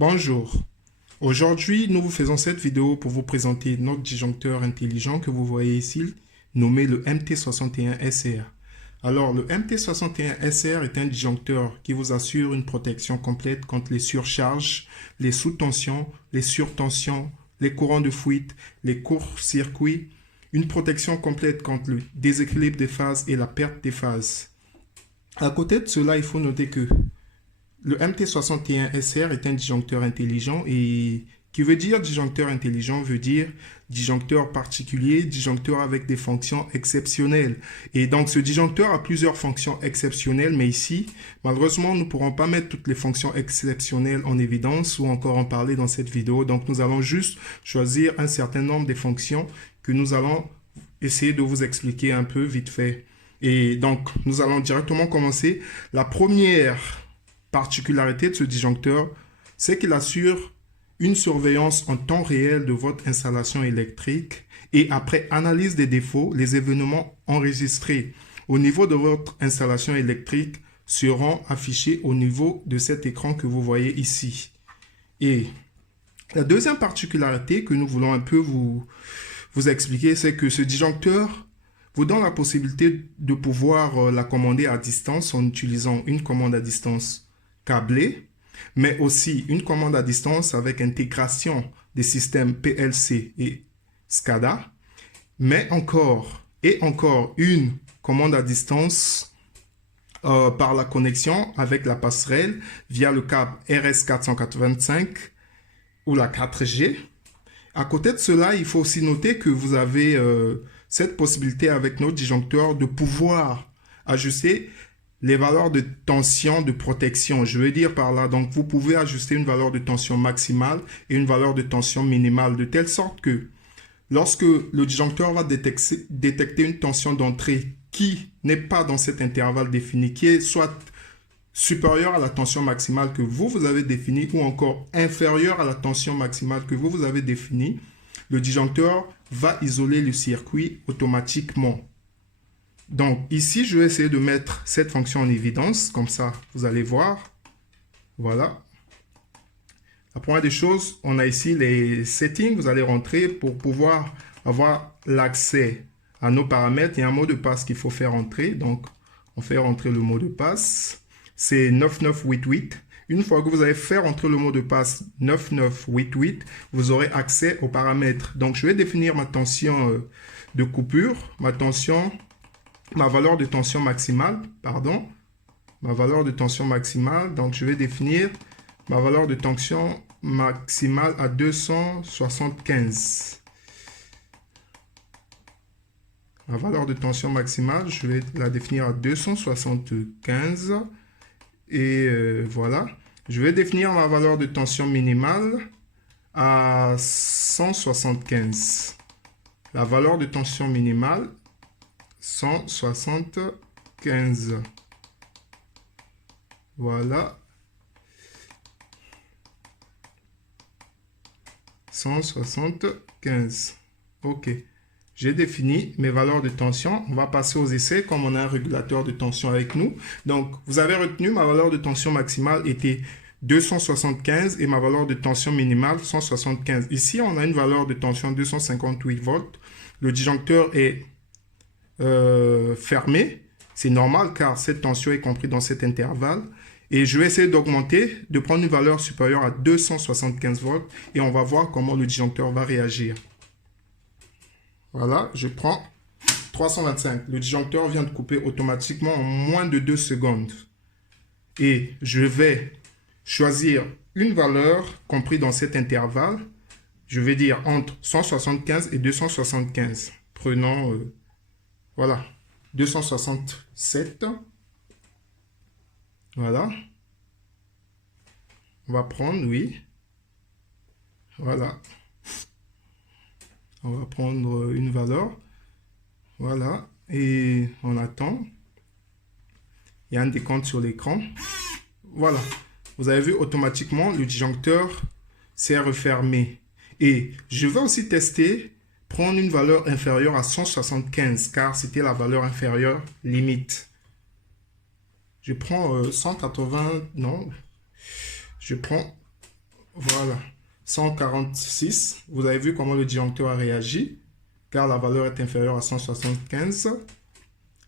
Bonjour, aujourd'hui nous vous faisons cette vidéo pour vous présenter notre disjoncteur intelligent que vous voyez ici, nommé le MT61SR. Alors le MT61SR est un disjoncteur qui vous assure une protection complète contre les surcharges, les sous-tensions, les surtensions, les courants de fuite, les courts-circuits, une protection complète contre le déséquilibre des phases et la perte des phases. À côté de cela, il faut noter que le MT61SR est un disjoncteur intelligent et qui veut dire disjoncteur intelligent veut dire disjoncteur particulier, disjoncteur avec des fonctions exceptionnelles. Et donc ce disjoncteur a plusieurs fonctions exceptionnelles, mais ici, malheureusement, nous ne pourrons pas mettre toutes les fonctions exceptionnelles en évidence ou encore en parler dans cette vidéo. Donc nous allons juste choisir un certain nombre de fonctions que nous allons essayer de vous expliquer un peu vite fait. Et donc nous allons directement commencer. La première particularité de ce disjoncteur, c'est qu'il assure une surveillance en temps réel de votre installation électrique et après analyse des défauts, les événements enregistrés au niveau de votre installation électrique seront affichés au niveau de cet écran que vous voyez ici. Et la deuxième particularité que nous voulons un peu vous expliquer, c'est que ce disjoncteur vous donne la possibilité de pouvoir la commander à distance en utilisant une commande à distance câblée, mais aussi une commande à distance avec intégration des systèmes PLC et SCADA, mais encore une commande à distance par la connexion avec la passerelle via le câble RS485 ou la 4G. À côté de cela, il faut aussi noter que vous avez cette possibilité avec notre disjoncteur de pouvoir ajuster les valeurs de tension de protection. Je veux dire par là, donc vous pouvez ajuster une valeur de tension maximale et une valeur de tension minimale de telle sorte que lorsque le disjoncteur va détecter une tension d'entrée qui n'est pas dans cet intervalle défini, qui est soit supérieure à la tension maximale que vous avez définie ou encore inférieure à la tension maximale que vous avez définie, le disjoncteur va isoler le circuit automatiquement. Donc ici, je vais essayer de mettre cette fonction en évidence, comme ça vous allez voir. Voilà. La première des choses, on a ici les settings, vous allez rentrer pour pouvoir avoir l'accès à nos paramètres. Il y a un mot de passe qu'il faut faire entrer, donc on fait rentrer le mot de passe. C'est 9988. Une fois que vous avez fait rentrer le mot de passe 9988, vous aurez accès aux paramètres. Donc je vais définir ma tension de coupure, ma valeur de tension maximale, ma valeur de tension maximale. Donc je vais définir ma valeur de tension maximale à 275. Ma valeur de tension maximale, je vais la définir à 275. Et voilà. Je vais définir ma valeur de tension minimale à 175. La valeur de tension minimale, 175. Voilà. 175. OK. J'ai défini mes valeurs de tension. On va passer aux essais comme on a un régulateur de tension avec nous. Donc, vous avez retenu ma valeur de tension maximale était 275 et ma valeur de tension minimale 175. Ici, on a une valeur de tension 258 volts. Le disjoncteur est fermé. C'est normal car cette tension est comprise dans cet intervalle. Et je vais essayer d'augmenter, de prendre une valeur supérieure à 275 volts et on va voir comment le disjoncteur va réagir. Voilà, je prends 325. Le disjoncteur vient de couper automatiquement en moins de 2 secondes. Et je vais choisir une valeur comprise dans cet intervalle. Je vais dire entre 175 et 275. Prenons, voilà, 267. Voilà. On va prendre, oui. Voilà. On va prendre une valeur. Voilà. Et on attend. Il y a un décompte sur l'écran. Voilà. Vous avez vu automatiquement, le disjoncteur s'est refermé. Et je vais aussi tester, prendre une valeur inférieure à 175, car c'était la valeur inférieure limite. Je prends 180, non. Je prends Voilà, 146. Vous avez vu comment le disjoncteur a réagi, car la valeur est inférieure à 175.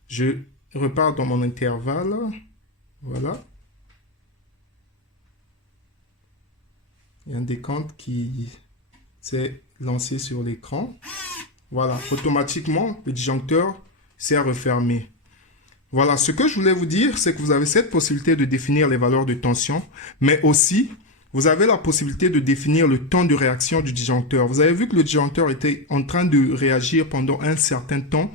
Je repars dans mon intervalle. Voilà. Il y a un décompte qui s'est lancé sur l'écran. Voilà, automatiquement, le disjoncteur s'est refermé. Voilà, ce que je voulais vous dire, c'est que vous avez cette possibilité de définir les valeurs de tension, mais aussi, vous avez la possibilité de définir le temps de réaction du disjoncteur. Vous avez vu que le disjoncteur était en train de réagir pendant un certain temps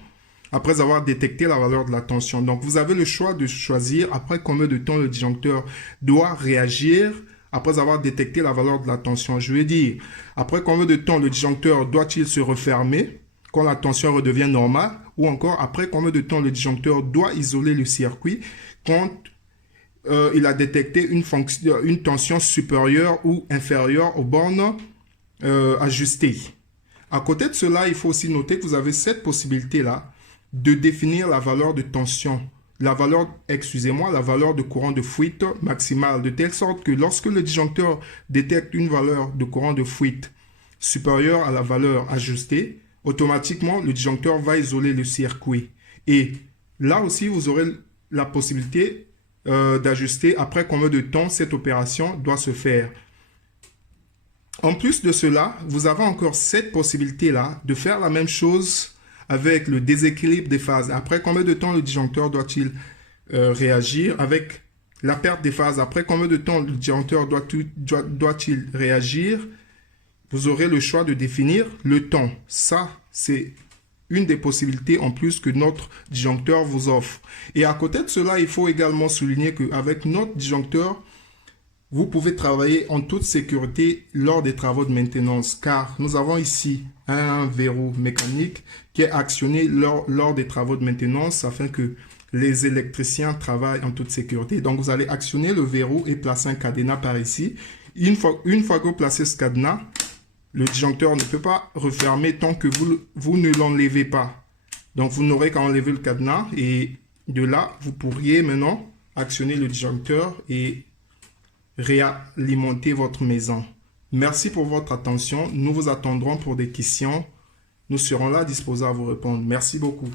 après avoir détecté la valeur de la tension. Donc, vous avez le choix de choisir après combien de temps le disjoncteur doit réagir après avoir détecté la valeur de la tension. Je veux dire, après combien de temps le disjoncteur doit-il se refermer quand la tension redevient normale, ou encore après combien de temps le disjoncteur doit isoler le circuit quand il a détecté une tension supérieure ou inférieure aux bornes ajustées. À côté de cela, il faut aussi noter que vous avez cette possibilité-là de définir la valeur de tension, la valeur de courant de fuite maximale, de telle sorte que lorsque le disjoncteur détecte une valeur de courant de fuite supérieure à la valeur ajustée, automatiquement, le disjoncteur va isoler le circuit. Et là aussi, vous aurez la possibilité d'ajuster après combien de temps cette opération doit se faire. En plus de cela, vous avez encore cette possibilité-là de faire la même chose avec le déséquilibre des phases. Après combien de temps le disjoncteur doit-il réagir? Avec la perte des phases, après combien de temps le disjoncteur doit-il réagir? Vous aurez le choix de définir le temps. Ça, c'est une des possibilités en plus que notre disjoncteur vous offre. Et à côté de cela, il faut également souligner qu'avec notre disjoncteur, vous pouvez travailler en toute sécurité lors des travaux de maintenance, car nous avons ici un verrou mécanique qui est actionné lors des travaux de maintenance afin que les électriciens travaillent en toute sécurité. Donc, vous allez actionner le verrou et placer un cadenas par ici. Une fois que vous placez ce cadenas, le disjoncteur ne peut pas refermer tant que vous ne l'enlevez pas. Donc, vous n'aurez qu'à enlever le cadenas et de là, vous pourriez maintenant actionner le disjoncteur et réalimenter votre maison. Merci pour votre attention. Nous vous attendrons pour des questions. Nous serons là disposés à vous répondre. Merci beaucoup.